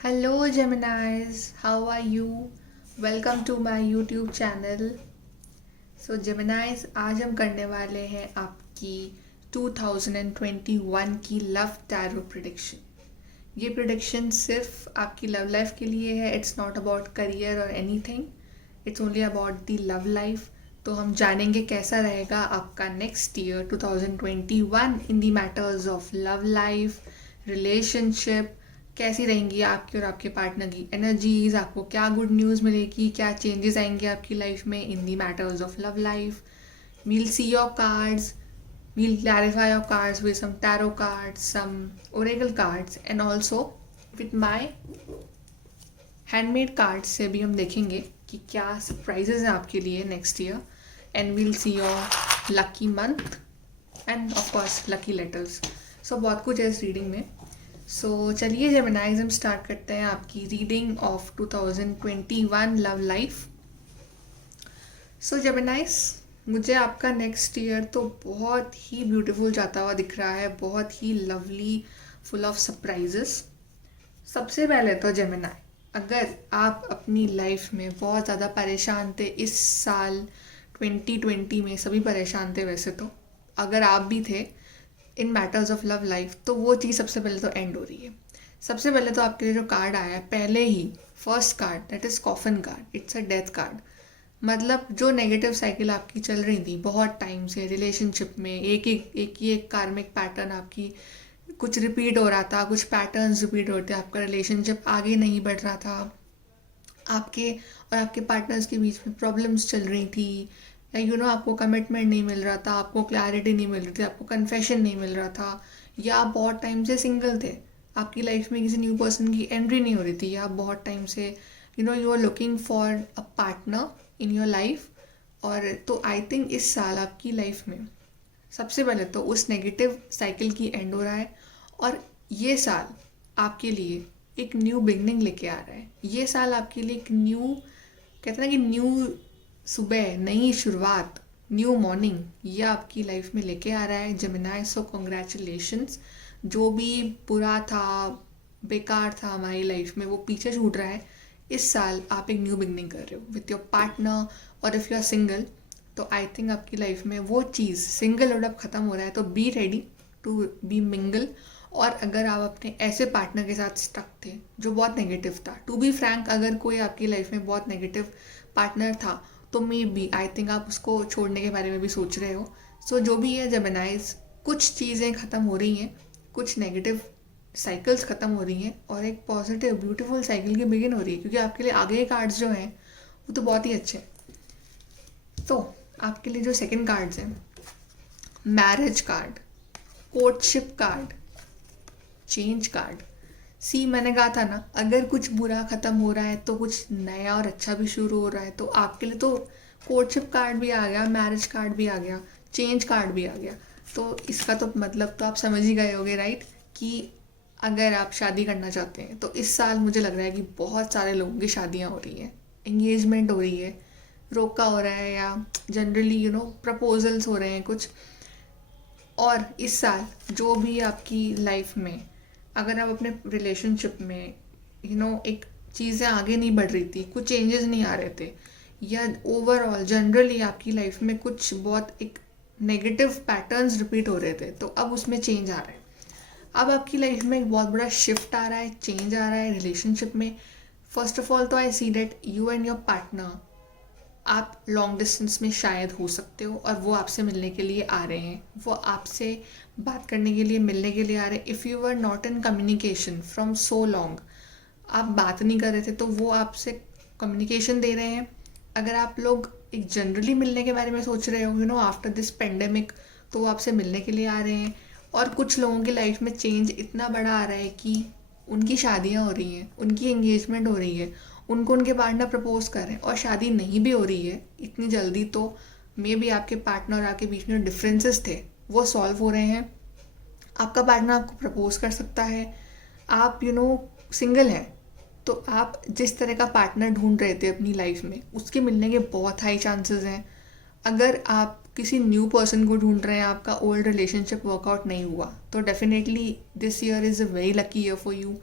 Hello Geminis, how are you? Welcome to my YouTube channel. So Geminis, आज हम करने वाले हैं आपकी 2021 की लव टैरो प्रिडिक्शन। ये प्रिडिक्शन सिर्फ आपकी लव लाइफ के लिए है। इट्स नॉट अबाउट करियर और anything, it's only about the love life. तो हम जानेंगे कैसा रहेगा आपका next year 2021 in the matters of love life, relationship. कैसी रहेंगी आपकी और आपके पार्टनर की एनर्जीज, आपको क्या गुड न्यूज़ मिलेगी, क्या चेंजेस आएंगे आपकी लाइफ में in the matters of love life. We'll see your cards, we'll clarify your cards with some tarot cards, some oracle cards and also with my handmade cards से भी हम देखेंगे कि क्या सरप्राइजेज हैं आपके लिए next year. And we'll see your lucky month and of course lucky letters. So बहुत कुछ है इस रीडिंग में। सो चलिए जेमिनाइज हम स्टार्ट करते हैं आपकी रीडिंग ऑफ 2021 लव लाइफ। सो जेमिनाइज, मुझे आपका नेक्स्ट ईयर तो बहुत ही ब्यूटीफुल जाता हुआ दिख रहा है, बहुत ही लवली, फुल ऑफ सरप्राइजेस। सबसे पहले तो जेमिनाई, अगर आप अपनी लाइफ में बहुत ज़्यादा परेशान थे इस साल 2020 में, सभी परेशान थे वैसे तो, अगर आप भी थे इन मैटर्स ऑफ लव लाइफ, तो वो चीज़ सबसे पहले तो एंड हो रही है। सबसे पहले तो आपके लिए जो कार्ड आया है पहले ही, first card, that is coffin card, it's a death card. मतलब जो नेगेटिव साइकिल आपकी चल रही थी बहुत टाइम से रिलेशनशिप में, एक कार्मिक पैटर्न आपकी कुछ रिपीट हो रहा था, कुछ पैटर्न्स रिपीट होते, आपका रिलेशनशिप आगे नहीं बढ़ रहा था, आपके और आपके पार्टनर्स के बीच में प्रॉब्लम्स चल रही थी, या आपको कमिटमेंट नहीं मिल रहा था, आपको क्लैरिटी नहीं मिल रही थी, आपको कन्फेशन नहीं मिल रहा था, या आप बहुत टाइम से सिंगल थे, आपकी लाइफ में किसी न्यू पर्सन की एंट्री नहीं हो रही थी, या आप बहुत टाइम से you are looking for a partner in your life. और तो आई थिंक इस साल आपकी लाइफ में सबसे पहले तो उस नेगेटिव साइकिल की एंड हो रहा है, और ये साल आपके लिए एक न्यू बिगनिंग लेके आ रहा है। ये साल आपके लिए एक न्यू, कहते हैं ना कि न्यू सुबह, नई शुरुआत, न्यू मॉर्निंग, ये आपकी लाइफ में लेके आ रहा है जेमिनाई। सो कॉन्ग्रेचुलेशंस। जो भी बुरा था, बेकार था हमारी लाइफ में, वो पीछे छूट रहा है। इस साल आप एक न्यू बिगनिंग कर रहे हो विथ योर पार्टनर, और इफ़ यू आर सिंगल तो आई थिंक आपकी लाइफ में वो चीज़, सिंगल अब ख़त्म हो रहा है, तो be ready to be mingle. और अगर आप अपने ऐसे पार्टनर के साथ स्टक थे जो बहुत नेगेटिव था, टू बी फ्रैंक, अगर कोई आपकी लाइफ में बहुत नेगेटिव पार्टनर था तो मे बी आई थिंक आप उसको छोड़ने के बारे में भी सोच रहे हो। सो जो भी है जेमिनाइज, कुछ चीज़ें ख़त्म हो रही हैं, कुछ नेगेटिव साइकिल्स ख़त्म हो रही हैं, और एक पॉजिटिव ब्यूटीफुल साइकिल की बिगिन हो रही है, क्योंकि आपके लिए आगे के कार्ड्स जो हैं वो तो बहुत ही अच्छे हैं। तो आपके लिए जो सेकंड कार्ड्स हैं, marriage card, courtship card, change card. See, मैंने कहा था ना, अगर कुछ बुरा ख़त्म हो रहा है तो कुछ नया और अच्छा भी शुरू हो रहा है। तो आपके लिए तो कोर्टशिप कार्ड भी आ गया, मैरिज कार्ड भी आ गया, चेंज कार्ड भी आ गया। तो इसका तो मतलब तो आप समझ ही गए होगे, राइट, कि अगर आप शादी करना चाहते हैं तो इस साल मुझे लग रहा है कि बहुत सारे लोगों की शादियाँ हो रही हैं, एंगेजमेंट हो रही है, रोका हो रहा है, या जनरली प्रपोजल्स हो रहे हैं कुछ। और इस साल जो भी आपकी लाइफ में, अगर आप अपने रिलेशनशिप में एक चीज़ें आगे नहीं बढ़ रही थी, कुछ चेंजेस नहीं आ रहे थे, या ओवरऑल जनरली आपकी लाइफ में कुछ बहुत एक नेगेटिव पैटर्न्स रिपीट हो रहे थे, तो अब उसमें चेंज आ रहा है। अब आपकी लाइफ में एक बहुत बड़ा शिफ्ट आ रहा है, चेंज आ रहा है रिलेशनशिप में। फर्स्ट ऑफ ऑल तो I see that you and your partner, आप लॉन्ग डिस्टेंस में शायद हो सकते हो, और वो आपसे मिलने के लिए आ रहे हैं, वो आपसे बात करने के लिए, मिलने के लिए आ रहे हैं। If you are not in communication from so long, आप बात नहीं कर रहे थे, तो वो आपसे कम्युनिकेशन दे रहे हैं। अगर आप लोग एक जनरली मिलने के बारे में सोच रहे हो आफ्टर दिस पेंडेमिक, तो वो आपसे मिलने के लिए आ रहे हैं। और कुछ लोगों की लाइफ में चेंज इतना बड़ा आ रहा है कि उनकी शादियाँ हो रही हैं, उनकी एंगेजमेंट हो रही है, उनको उनके पार्टनर प्रपोज कर रहे हैं, और शादी नहीं भी हो रही है इतनी जल्दी, तो मे बी आपके पार्टनर और आपके बीच में जो डिफरेंसेस थे वो सॉल्व हो रहे हैं। आपका पार्टनर आपको प्रपोज कर सकता है। आप सिंगल हैं, तो आप जिस तरह का पार्टनर ढूंढ रहे थे अपनी लाइफ में, उसके मिलने के बहुत हाई चांसेस हैं। अगर आप किसी न्यू पर्सन को ढूंढ रहे हैं, आपका ओल्ड रिलेशनशिप वर्कआउट नहीं हुआ, तो definitely this year is a very lucky year for you.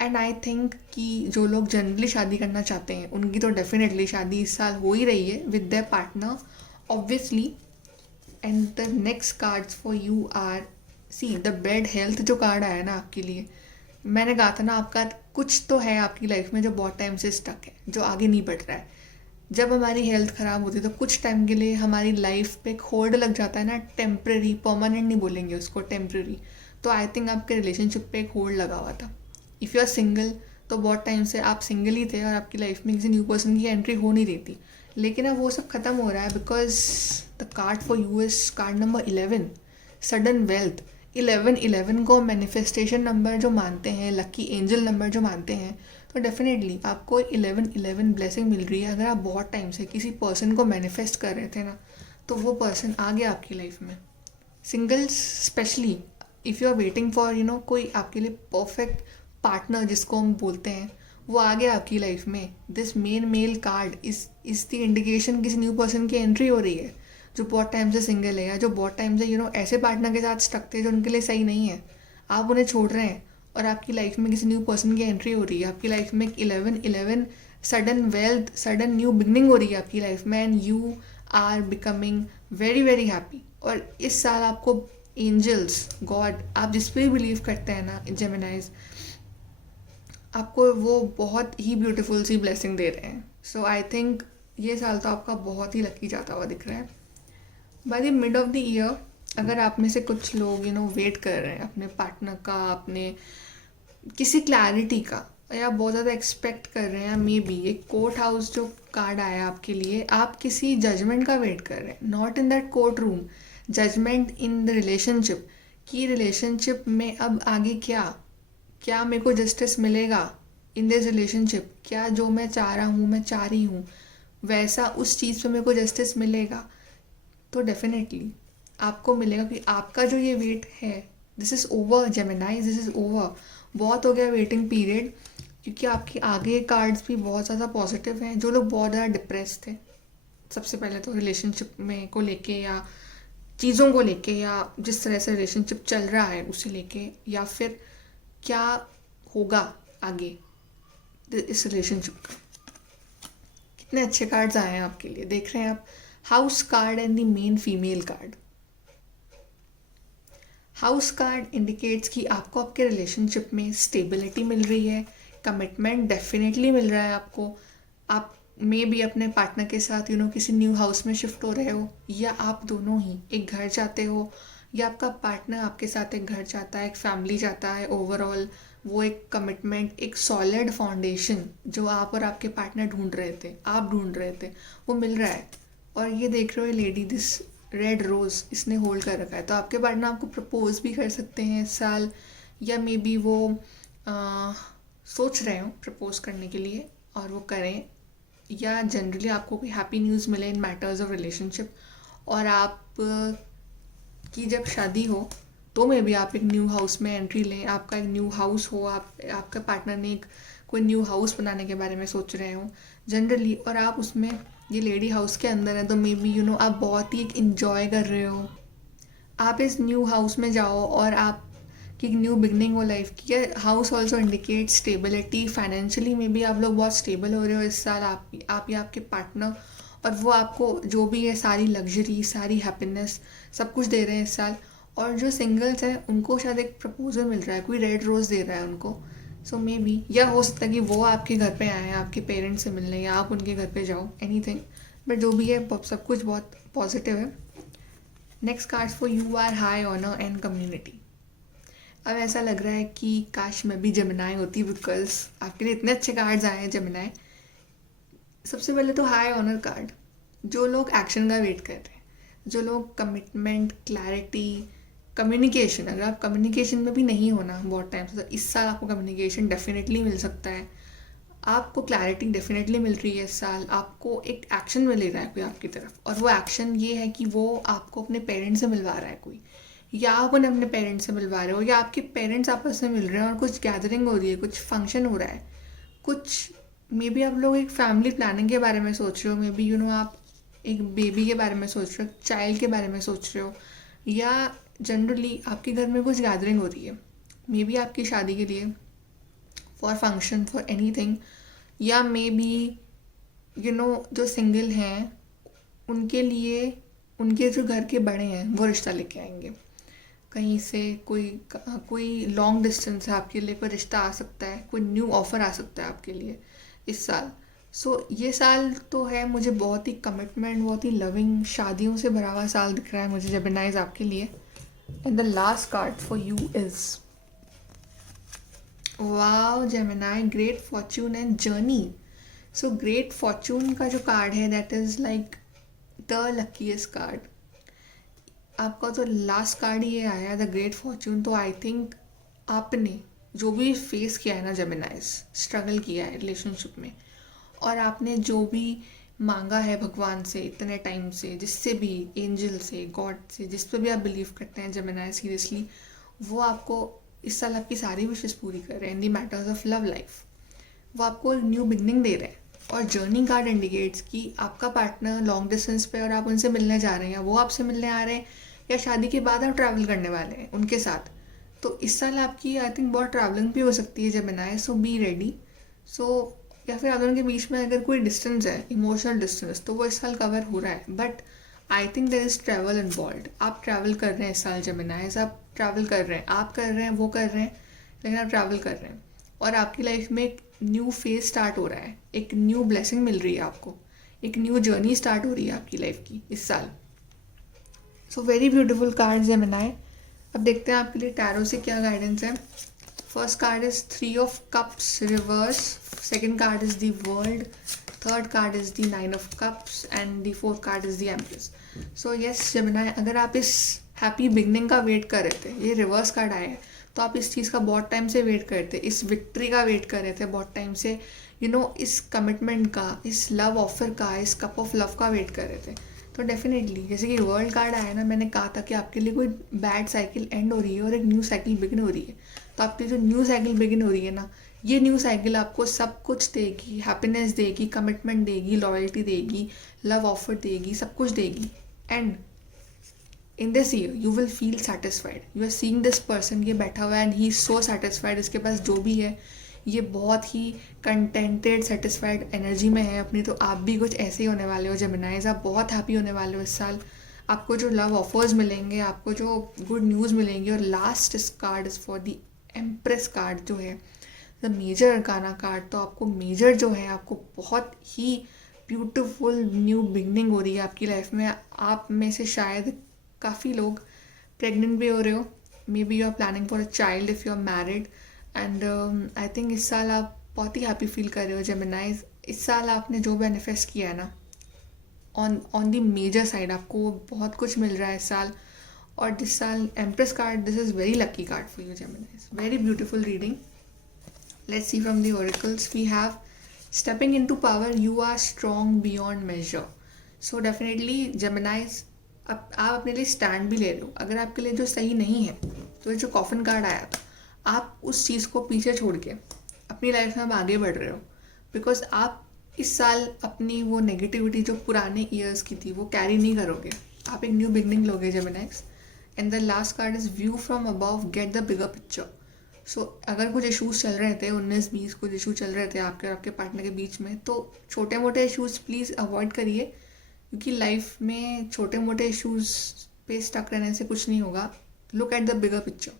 And I think कि जो लोग जनरली शादी करना चाहते हैं उनकी तो डेफिनेटली शादी इस साल हो ही रही है with their partner obviously. And the next cards for you are, see the bed health जो कार्ड आया ना आपके लिए, मैंने कहा था ना आपका कुछ तो है आपकी लाइफ में जो बहुत टाइम से स्टक है, जो आगे नहीं बढ़ रहा है. जब हमारी हेल्थ ख़राब होती है तो कुछ टाइम के लिए हमारी लाइफ पे एक होल्ड लग जाता है ना, टेम्प्रेरी, परमानेंट नहीं बोलेंगे उसको, टेम्प्रेरी. तो आई थिंक आपके रिलेशनशिप पे एक होल्ड लगा हुआ था. इफ़ यू आर सिंगल तो बहुत टाइम से आप सिंगल ही थे और आपकी लाइफ में किसी न्यू पर्सन की एंट्री हो नहीं रही थी. लेकिन अब वो सब ख़त्म हो रहा है because the card for you is called number 11, sudden wealth. 11 को मैनिफेस्टेशन नंबर जो मानते हैं, लकी एंजल नंबर जो मानते हैं, तो डेफिनेटली आपको 11 ब्लेसिंग मिल रही है. अगर आप बहुत टाइम से किसी पर्सन को मैनिफेस्ट कर रहे थे ना, तो वो पर्सन आ गया आपकी लाइफ में. Singles specially, if you are waiting for कोई आपके लिए परफेक्ट पार्टनर जिसको हम बोलते हैं, वो आ गया आपकी लाइफ में. दिस मेल कार्ड इस द इंडिकेशन किसी न्यू पर्सन की एंट्री हो रही है जो बहुत टाइम से सिंगल है, या जो बहुत टाइम से ऐसे पार्टनर के साथ स्टक थे जो उनके लिए सही नहीं है. आप उन्हें छोड़ रहे हैं और आपकी लाइफ में किसी न्यू पर्सन की एंट्री हो रही है. आपकी लाइफ में 11 sudden wealth, sudden new beginning हो रही है आपकी लाइफ में, and you are becoming very very happy. और इस साल आपको एंजल्स, गॉड, आप जिस पे भी बिलीव करते हैं ना, जेमिनाइज, आपको वो बहुत ही ब्यूटीफुल सी ब्लेसिंग दे रहे हैं. सो आई थिंक ये साल तो आपका बहुत ही लकी जाता हुआ दिख रहा है. By the mid of the year, अगर आप में से कुछ लोग वेट कर रहे हैं अपने पार्टनर का, अपने किसी क्लैरिटी का, या बहुत ज़्यादा एक्सपेक्ट कर रहे हैं, मे बी एक कोर्ट हाउस जो कार्ड आया आपके लिए, आप किसी जजमेंट का वेट कर रहे हैं. Not in that court room, judgment in the relationship. कि रिलेशनशिप में अब आगे क्या मेरे को जस्टिस मिलेगा इन दिस रिलेशनशिप. क्या जो मैं चाह रहा हूँ, मैं चाह रही हूँ, वैसा उस चीज़ पे मेरे को जस्टिस मिलेगा. तो डेफिनेटली आपको मिलेगा कि आपका जो ये वेट है, this is over Gemini, this is over. बहुत हो गया वेटिंग पीरियड. क्योंकि आपके आगे कार्ड्स भी बहुत ज़्यादा पॉजिटिव हैं. जो लोग बहुत ज़्यादा डिप्रेस थे, सबसे पहले तो रिलेशनशिप में को लेके, या चीज़ों को लेके, या जिस तरह से रिलेशनशिप चल रहा है उसे लेके, या फिर क्या होगा आगे इस रिलेशनशिप का. कितने अच्छे कार्ड्स आए हैं आपके लिए, देख रहे हैं आप. House card and the main female card. House card indicates कि आपको आपके रिलेशनशिप में स्टेबिलिटी मिल रही है, कमिटमेंट डेफिनेटली मिल रहा है आपको. आप मे भी अपने पार्टनर के साथ किसी न्यू हाउस में शिफ्ट हो रहे हो, या आप दोनों ही एक घर चाहते हो, या आपका पार्टनर आपके साथ एक घर चाहता है, एक फैमिली चाहता है. ओवरऑल वो एक कमिटमेंट, एक सॉलिड फाउंडेशन जो आप और आपके पार्टनर ढूंढ रहे थे, वो मिल रहा है. और ये देख रहे हो लेडी, दिस रेड रोज़ इसने होल्ड कर रखा है. तो आपके पार्टनर आपको प्रपोज भी कर सकते हैं इस साल, या मे बी वो सोच रहे हो प्रपोज करने के लिए और वो करें, या जनरली आपको कोई हैप्पी न्यूज़ मिले इन मैटर्स ऑफ रिलेशनशिप. और आप की जब शादी हो तो मे बी आप एक न्यू हाउस में एंट्री लें, आपका एक न्यू हाउस हो, आपका पार्टनर ने कोई न्यू हाउस बनाने के बारे में सोच रहे हो जनरली, और आप उसमें, ये लेडी हाउस के अंदर है, तो मे बी आप बहुत ही एक इन्जॉय कर रहे हो. आप इस न्यू हाउस में जाओ और आप की न्यू बिगनिंग हो लाइफ की. House also indicate stability. Financially में भी आप लोग बहुत स्टेबल हो रहे हो इस साल, आप या आपके पार्टनर, और वो आपको जो भी है सारी लग्जरी, सारी हैप्पीनेस, सब कुछ दे रहे हैं इस साल. और जो सिंगल्स हैं उनको शायद एक प्रपोजल मिल रहा है, कोई रेड रोज़ दे रहा है उनको. सो मे बी, या हो सकता है कि वो आपके घर पे आए हैं आपके पेरेंट्स से मिलने, या आप उनके घर पे जाओ, एनीथिंग. बट जो भी है सब कुछ बहुत पॉजिटिव है. Next cards for you are high honour and community. अब ऐसा लग रहा है कि काश मैं भी जेमिनाई होती, बिकॉज आपके लिए इतने अच्छे कार्ड्स आए हैं जेमिनाई. सबसे पहले तो हाई ऑनर कार्ड. जो लोग एक्शन का वेट कर रहे हैं, जो लोग कमिटमेंट, क्लैरिटी, कम्युनिकेशन, अगर आप कम्युनिकेशन में भी नहीं होना बहुत टाइम से, तो इस साल आपको कम्युनिकेशन डेफिनेटली मिल सकता है. आपको क्लैरिटी डेफिनेटली मिल रही है इस साल. आपको एक एक्शन मिल रहा है कोई आपकी तरफ, और वो एक्शन ये है कि वो आपको अपने पेरेंट्स से मिलवा रहा है कोई, या आप उन्हें अपने पेरेंट्स से मिलवा रहे हो, या आपके पेरेंट्स आपस में मिल रहे हैं और कुछ गैदरिंग हो रही है, कुछ फंक्शन हो रहा है, कुछ मे बी आप लोग एक फैमिली प्लानिंग के बारे में सोच रहे हो, मे बी आप एक बेबी के बारे में सोच रहे हो, चाइल्ड के बारे में सोच रहे हो, या जनरली आपके घर में कुछ गैदरिंग हो रही है. मे बी आपकी शादी के लिए फॉर फंक्शन, फॉर एनीथिंग, या मे बी जो सिंगल हैं उनके लिए उनके जो घर के बड़े हैं वो रिश्ता लेके आएंगे कहीं से, कोई लॉन्ग डिस्टेंस है आपके लिए, कोई रिश्ता आ सकता है, कोई न्यू ऑफ़र आ सकता है आपके लिए इस साल। सो ये साल तो है मुझे बहुत ही कमिटमेंट, बहुत ही लविंग, शादियों से भरा हुआ साल दिख रहा है मुझे जेमिनाइज आपके लिए। And the last card for you is, wow Gemini, great Fortune and journey. So great Fortune का जो कार्ड है that is like the luckiest card. आपका तो लास्ट कार्ड ही ये आया द ग्रेट फॉर्च्यून, तो आई थिंक आपने जो भी फेस किया है ना जेमिनाइज, स्ट्रगल किया है रिलेशनशिप में, और आपने जो भी मांगा है भगवान से इतने टाइम से, जिससे भी, एंजल से, गॉड से, जिस पर भी आप बिलीव करते हैं जेमिनाई सीरियसली, वो आपको इस साल आपकी सारी विशेष पूरी कर रहे हैं इन the matters of love life. वो आपको न्यू बिगनिंग दे रहे हैं। और जर्नी कार्ड इंडिकेट्स कि आपका पार्टनर लॉन्ग डिस्टेंस पे और आप उनसे मिलने जा रहे हैं, या वो आपसे मिलने आ रहे हैं, या शादी के बाद आप ट्रैवल करने वाले हैं उनके साथ। तो इस साल आपकी आई थिंक बहुत ट्रैवलिंग भी हो सकती है जेमिनाई, सो बी रेडी। सो या फिर आप दोनों के बीच में अगर कोई डिस्टेंस है, इमोशनल डिस्टेंस, तो वो इस साल कवर हो रहा है। But I think there is travel involve. आप ट्रैवल कर रहे हैं इस साल जेमिनाइज, आप ट्रैवल कर रहे हैं, आप कर रहे हैं, वो कर रहे हैं, लेकिन आप ट्रैवल कर रहे हैं। और आपकी लाइफ में एक न्यू फेज स्टार्ट हो रहा है, एक न्यू ब्लेसिंग मिल रही है आपको, एक न्यू जर्नी स्टार्ट हो रही है आपकी लाइफ की इस साल। So very beautiful cards Gemini. अब देखते हैं आपके लिए टैरो से क्या गाइडेंस है। First card is 3 of cups reverse, second card is the world, third card is the 9 of cups and the fourth card is the empress. So yes Gemini, अगर आप इस हैप्पी बिगनिंग का wait कर रहे थे, ये reverse card आया है, तो आप इस चीज़ का बहुत टाइम से वेट कर रहे थे, इस विक्ट्री का वेट कर रहे थे बहुत टाइम से, इस कमिटमेंट का, इस लव ऑफर का, इस कप ऑफ लव का वेट कर रहे थे। तो डेफिनेटली जैसे कि वर्ल्ड कार्ड आया ना, मैंने कहा था कि आपके लिए कोई बैड साइकिल एंड हो रही है और एक न्यू साइकिल बिगिन हो रही है। तो आपकी जो न्यू साइकिल बिगिन हो रही है ना, ये न्यू साइकिल आपको सब कुछ देगी, हैप्पीनेस देगी, कमिटमेंट देगी, लॉयल्टी देगी, लव ऑफर देगी, सब कुछ देगी। And in this year you will feel satisfied. You are seeing this person, ये बैठा हुआ है and he is so satisfied, इसके पास जो भी है ये बहुत ही कंटेंटेड, सेटिस्फाइड एनर्जी में है अपनी। तो आप भी कुछ ऐसे ही होने वाले हो जेमिनाइज, आप बहुत हैप्पी होने वाले हो इस साल। आपको जो लव ऑफर्स मिलेंगे, आपको जो गुड न्यूज़ मिलेंगी। और last card is for the empress card जो है द मेजर अरकाना कार्ड। तो आपको मेजर जो है, आपको बहुत ही ब्यूटीफुल न्यू बिगनिंग हो रही है आपकी लाइफ में। आप में से शायद काफ़ी लोग प्रेग्नेंट भी हो रहे हो, maybe you are planning for a child if you are married. And I think इस साल आप बहुत ही हैप्पी फील कर रहे हो जेमिनाइज। इस साल आपने जो मैनिफेस्ट किया है ना, ऑन द मेजर साइड आपको बहुत कुछ मिल रहा है इस साल। और दिस साल empress card, this is very lucky card for you Geminis. Very beautiful reading. Let's see from the oracles. We have stepping into power, you are strong beyond measure. So definitely Geminis, आप अपने लिए stand भी ले रहे हो। अगर आपके लिए जो सही नहीं है, तो जो कॉफन कार्ड आया था, आप उस चीज़ को पीछे छोड़ के अपनी लाइफ में आप आगे बढ़ रहे हो। बिकॉज आप इस साल अपनी वो नेगेटिविटी जो पुराने ईयर्स की थी वो कैरी नहीं करोगे, आप एक न्यू बिगनिंग लोगे Geminis. And the last card is view from above, get the bigger picture. So अगर कुछ इशूज़ चल रहे थे, 19-20 कुछ इशू चल रहे थे आपके और आपके पार्टनर के बीच में, तो छोटे मोटे इशूज़ प्लीज़ अवॉइड करिए, क्योंकि लाइफ में छोटे मोटे इशूज़ पे स्टक रहने से कुछ नहीं होगा। Look at the bigger picture.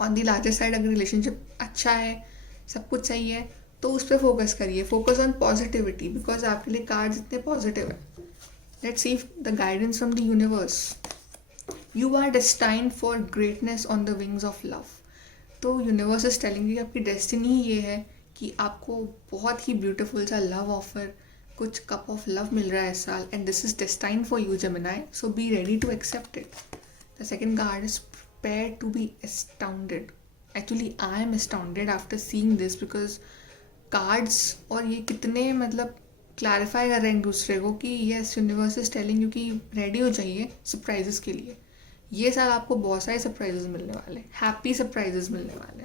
On the larger side अगर रिलेशनशिप अच्छा है, सब कुछ सही है, तो उस पर फोकस करिए। फोकस ऑन पॉजिटिविटी, बिकॉज आपके लिए कार्ड्स इतने पॉजिटिव है। Let's see the guidance from the universe. You are destined for greatness on the wings of love. तो यूनिवर्स इज टेलिंग यू आपकी डेस्टिनी ये है कि आपको बहुत ही ब्यूटीफुल सा लव ऑफर, कुछ कप ऑफ लव मिल रहा है इस साल। And this is destined for you Gemini, so be ready to accept it. The second card is prepare to be astounded. Actually, I am astounded after seeing this because cards और ये कितने clarify कर रहे हैं एक दूसरे को कि yes, universe is telling you कि रेडी हो जाइए सरप्राइजेस के लिए। ये साल आपको बहुत सारे सरप्राइजेस मिलने वाले, हैप्पी सरप्राइजेस मिलने वाले।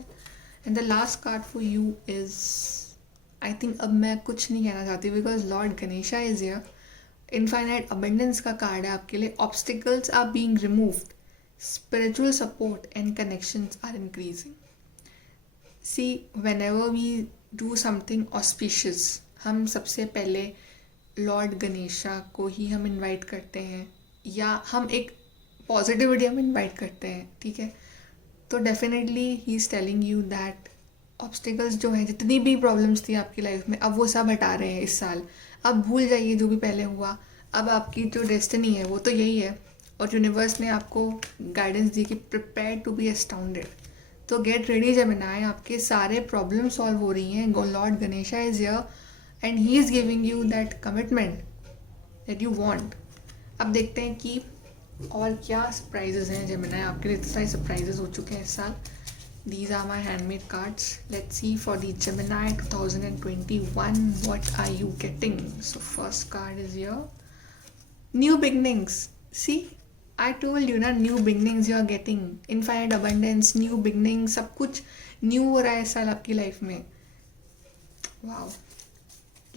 And the last card for you is, I think अब मैं कुछ नहीं कहना चाहती because lord Ganesha is here. Infinite abundance का कार्ड है आपके लिए। Obstacles are being removed, spiritual support and connections are increasing. See whenever we do something auspicious, हम सबसे पहले लॉर्ड गणेशा को ही हम इनवाइट करते हैं, या हम एक पॉजिटिविटी हम इनवाइट करते हैं, ठीक है. तो definitely he is telling you that obstacles जो हैं, जितनी भी प्रॉब्लम्स थी आपकी लाइफ में, अब वो सब हटा रहे हैं इस साल. अब भूल जाइए जो भी पहले हुआ. अब आपकी जो डेस्टिनी है वो तो यही है, और यूनिवर्स ने आपको गाइडेंस दी कि प्रिपेयर टू बी एस्टाउंडेड. तो गेट रेडी जेमिनाई, आपके सारे प्रॉब्लम सॉल्व हो रही हैं. Lord Ganesha is here and he is giving you that commitment that you want. अब देखते हैं कि और क्या सरप्राइजेस हैं जेमिनाई. आपके लिए इतने सारे सरप्राइजेस हो चुके हैं इस साल. These are my handmade cards. Let's see for the Gemini 2021 what are you getting. So first card is here. New beginnings. See, I told you ना, new beginnings you are getting. Infinite abundance, new beginnings, सब कुछ new हो रहा है इस साल आपकी life में. Wow.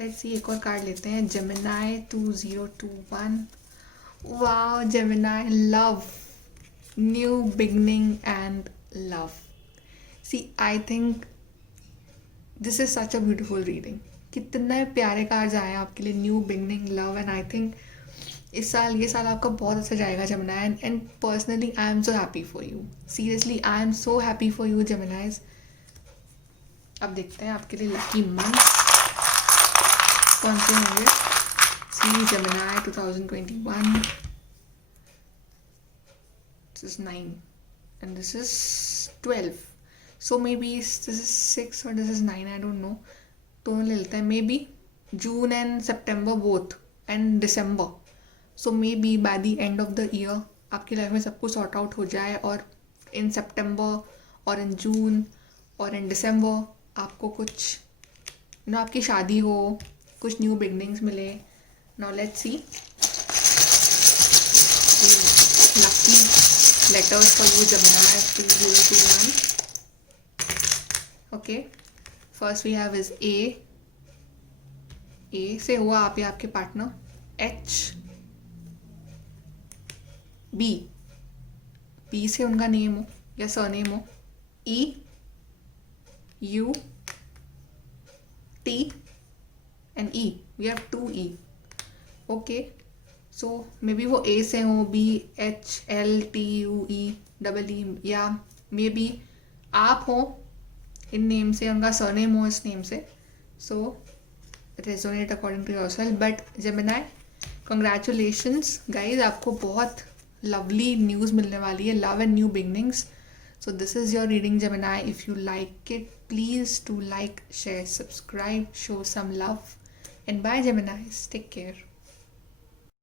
Let's see, एक और कार्ड लेते हैं. Gemini 2021. Wow, Gemini, love. New beginning and love. See, I think this is such a beautiful reading. कितने प्यारे कार्ड्स आए हैं आपके लिए. New beginning, love, and I think इस साल, ये साल आपका बहुत अच्छा जाएगा Gemini. And personally I am so happy for you. Seriously I am so happy for you जेमिनाइज. अब देखते हैं आपके लिए लकी मंथ्स कौन से होंगे. See Gemini 2021. This is 9 and this is 12. So maybe this is 6 or this is 9, I don't know. दोनों ले लेते हैं. Maybe June and September both and December. So maybe by the end of the year आपकी life में सब कुछ sort out हो जाए, और इन September और इन June और इन December आपको कुछ आपकी शादी हो, कुछ न्यू बिगनिंग्स मिले. Now let's see. Lucky letters for you Gemini 2021. Okay, first we have is A. A से हुआ आप या आपके पार्टनर. H. B. B से उनका नेम हो या सरनेम हो. E. U. T and E. We have 2 E. Okay. So may be वो ए से हो, B, H, L, T, U, E, E, या मे बी आप हो इन नेम से, उनका सरनेम हो इस नेम से. So resonate according to yourself. But Gemini, congratulations guys, आपको बहुत लवली न्यूज़ मिलने वाली है. Love and new beginnings. So this is your reading Gemini. If you like it, please to like, share, subscribe, show some love, and bye Geminis. Take care.